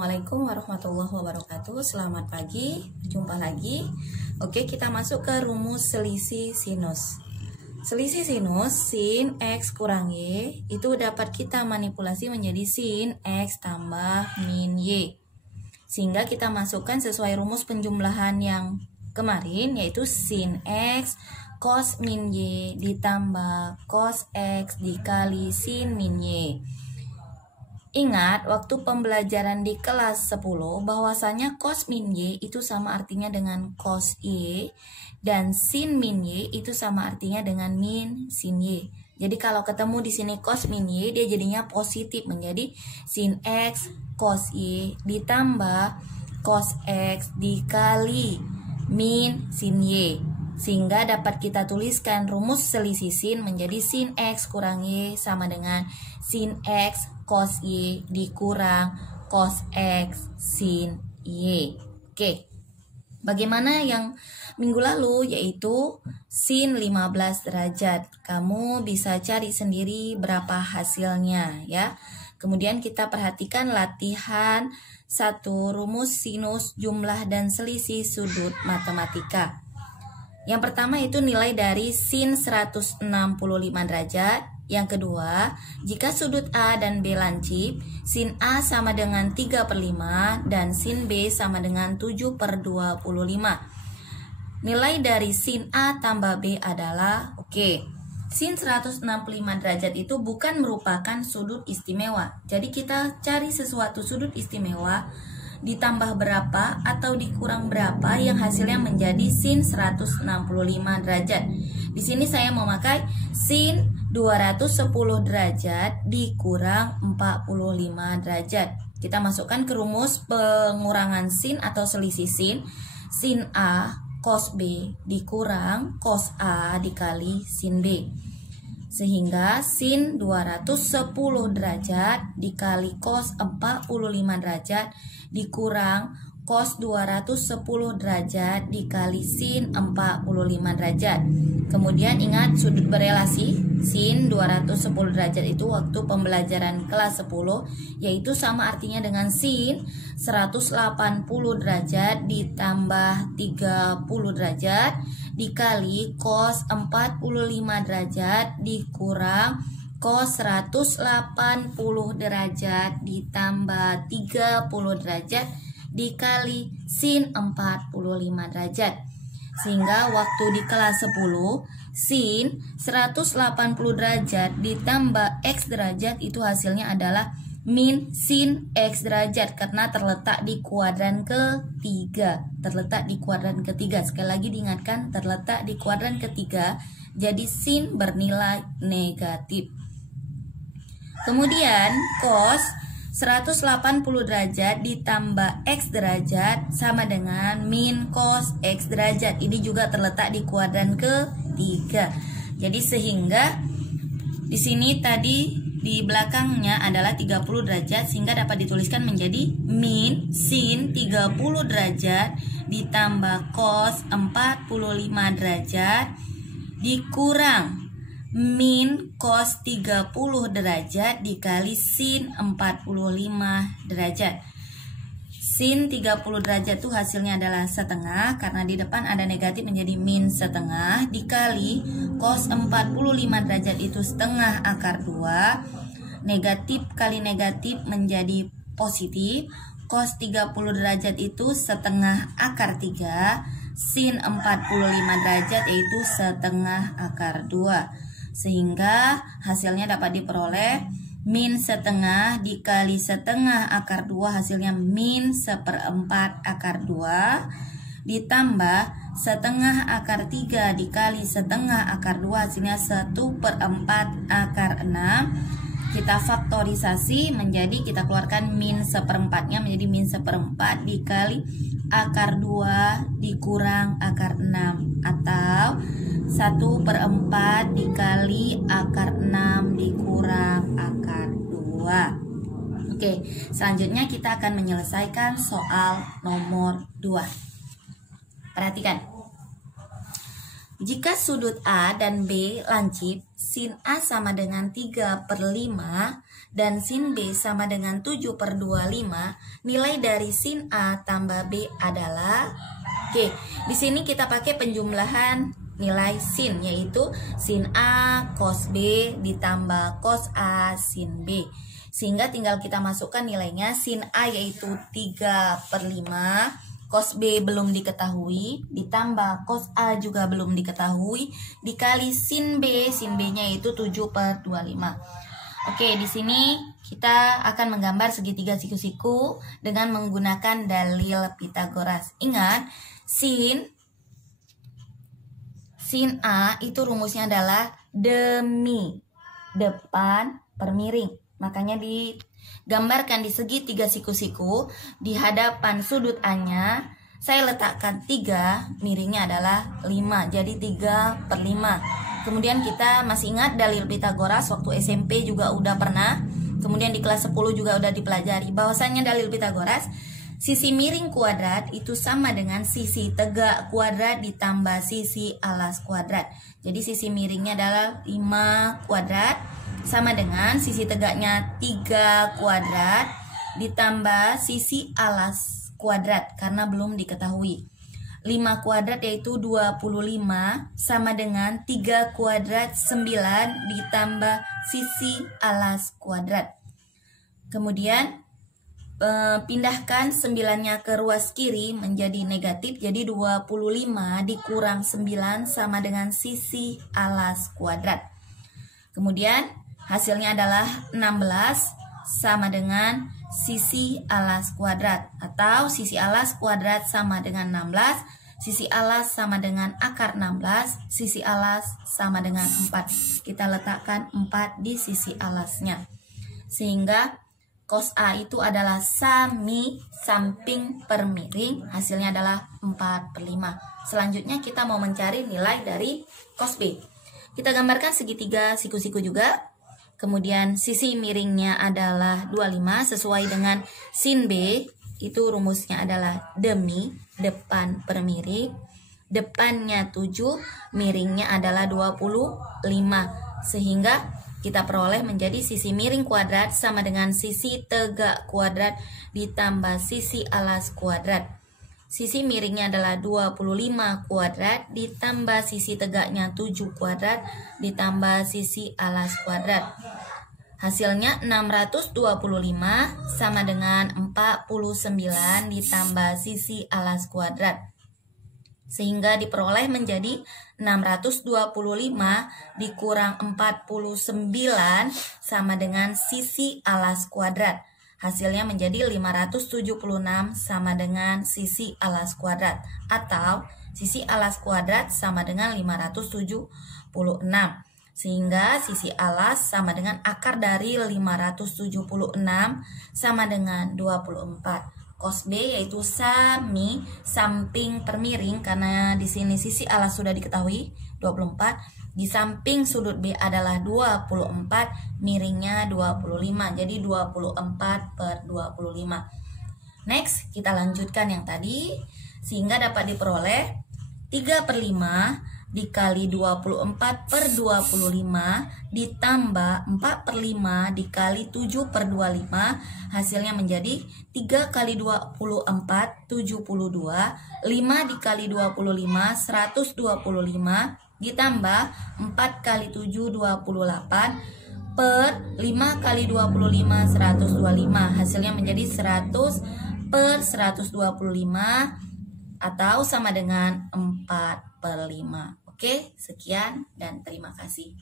Assalamualaikum warahmatullahi wabarakatuh. Selamat pagi, berjumpa lagi. Oke, kita masuk ke rumus selisih sinus. Selisih sinus sin X kurang Y itu dapat kita manipulasi menjadi sin X tambah min Y, sehingga kita masukkan sesuai rumus penjumlahan yang kemarin, yaitu sin X cos min Y ditambah cos X dikali sin min Y. Ingat waktu pembelajaran di kelas 10 bahwasanya cos min Y itu sama artinya dengan cos Y dan sin min Y itu sama artinya dengan min sin Y. Jadi kalau ketemu di sini cos min Y dia jadinya positif, menjadi sin X cos Y ditambah cos X dikali min sin Y. Sehingga dapat kita tuliskan rumus selisih sin menjadi sin X kurang Y sama dengan sin X cos Y dikurang cos X sin Y. Oke, bagaimana yang minggu lalu, yaitu sin 15 derajat. Kamu bisa cari sendiri berapa hasilnya ya. Kemudian kita perhatikan latihan 1, rumus sinus, jumlah dan selisih sudut matematika. Yang pertama itu nilai dari sin 165 derajat. Yang kedua, jika sudut A dan B lancip, sin A sama dengan 3/5 dan sin B sama dengan 7/25. Nilai dari sin A tambah B adalah, sin 165 derajat itu bukan merupakan sudut istimewa. Jadi kita cari sesuatu sudut istimewa, ditambah berapa atau dikurang berapa yang hasilnya menjadi sin 165 derajat. Di sini saya memakai sin 210 derajat dikurang 45 derajat. Kita masukkan ke rumus pengurangan sin atau selisih sin. Sin A cos B dikurang cos A dikali sin B. Sehingga sin 210 derajat dikali cos 45 derajat dikurang cos 210 derajat dikali sin 45 derajat. Kemudian ingat sudut berelasi, sin 210 derajat itu waktu pembelajaran kelas 10, yaitu sama artinya dengan sin 180 derajat ditambah 30 derajat dikali cos 45 derajat dikurang cos 180 derajat ditambah 30 derajat dikali sin 45 derajat. Sehingga waktu di kelas 10 sin 180 derajat ditambah X derajat itu hasilnya adalah min sin X derajat karena terletak di kuadran ketiga. Sekali lagi diingatkan, terletak di kuadran ketiga, jadi sin bernilai negatif. Kemudian cos 180 derajat ditambah X derajat sama dengan min cos X derajat. Ini juga terletak di kuadran ketiga. Jadi sehingga di sini tadi di belakangnya adalah 30 derajat, sehingga dapat dituliskan menjadi min sin 30 derajat ditambah cos 45 derajat dikurang min cos 30 derajat dikali sin 45 derajat. Sin 30 derajat itu hasilnya adalah setengah, karena di depan ada negatif menjadi min setengah, dikali cos 45 derajat itu setengah akar 2, negatif kali negatif menjadi positif, cos 30 derajat itu setengah akar 3, sin 45 derajat yaitu setengah akar 2. Sehingga hasilnya dapat diperoleh min setengah dikali setengah akar 2 hasilnya min 1/4 akar 2 ditambah setengah akar 3 dikali setengah akar 2 hasilnya 1/4 akar 6. Kita faktorisasi menjadi, kita keluarkan min 1/4-nya menjadi min 1/4 dikali akar 2 dikurang akar 6 atau 1/4 dikali akar 6 dikurang akar 2. Oke, selanjutnya kita akan menyelesaikan soal nomor 2. Perhatikan. Jika sudut A dan B lancip, sin A sama dengan 3/5 dan sin B sama dengan 7/25, nilai dari sin A tambah B adalah... Oke, di sini kita pakai penjumlahan nilai sin, yaitu sin A cos B ditambah cos A sin B. Sehingga tinggal kita masukkan nilainya. Sin A yaitu 3/5, cos B belum diketahui, ditambah cos A juga belum diketahui, dikali sin B nya itu 7/25. Oke, di sini kita akan menggambar segitiga siku-siku dengan menggunakan dalil Pythagoras. Ingat, sin A itu rumusnya adalah demi depan per miring. Makanya digambarkan di segitiga siku-siku, di hadapan sudut A-nya saya letakkan 3, miringnya adalah 5, jadi 3/5. Kemudian kita masih ingat dalil Pythagoras, waktu SMP juga udah pernah, kemudian di kelas 10 juga udah dipelajari bahwasanya dalil Pythagoras, sisi miring kuadrat itu sama dengan sisi tegak kuadrat ditambah sisi alas kuadrat. Jadi sisi miringnya adalah 5 kuadrat sama dengan sisi tegaknya 3 kuadrat ditambah sisi alas kuadrat karena belum diketahui. 5 kuadrat yaitu 25 sama dengan 3 kuadrat 9 ditambah sisi alas kuadrat. Kemudian pindahkan 9-nya ke ruas kiri menjadi negatif, jadi 25 dikurang 9 sama dengan sisi alas kuadrat. Kemudian hasilnya adalah 16 sama dengan sisi alas kuadrat, atau sisi alas kuadrat sama dengan 16, sisi alas sama dengan akar 16, sisi alas sama dengan 4. Kita letakkan 4 di sisi alasnya. Sehingga cos A itu adalah sami samping per miring, hasilnya adalah 4/5. Selanjutnya kita mau mencari nilai dari cos B. Kita gambarkan segitiga siku-siku juga. Kemudian sisi miringnya adalah 25 sesuai dengan sin B, itu rumusnya adalah demi depan per miring. Depannya 7, miringnya adalah 25. Sehingga kita peroleh menjadi sisi miring kuadrat sama dengan sisi tegak kuadrat ditambah sisi alas kuadrat. Sisi miringnya adalah 25 kuadrat ditambah sisi tegaknya 7 kuadrat ditambah sisi alas kuadrat. Hasilnya 625 sama dengan 49 ditambah sisi alas kuadrat. Sehingga diperoleh menjadi 625 dikurang 49 sama dengan sisi alas kuadrat. Hasilnya menjadi 576 sama dengan sisi alas kuadrat, atau sisi alas kuadrat sama dengan 576. Sehingga sisi alas sama dengan akar dari 576 sama dengan 24. Cos B yaitu sami samping per miring, karena di sini sisi alas sudah diketahui 24. Di samping sudut B adalah 24, miringnya 25, jadi 24/25. Next, kita lanjutkan yang tadi, sehingga dapat diperoleh 3/5 dikali 24/25 ditambah 4/5 dikali 7/25, hasilnya menjadi 3 kali 24, 72, 5 dikali 25, 125, ditambah 4 kali 7, 28, per 5 kali 25, 125. Hasilnya menjadi 100/125 atau sama dengan 4/5. Oke, sekian dan terima kasih.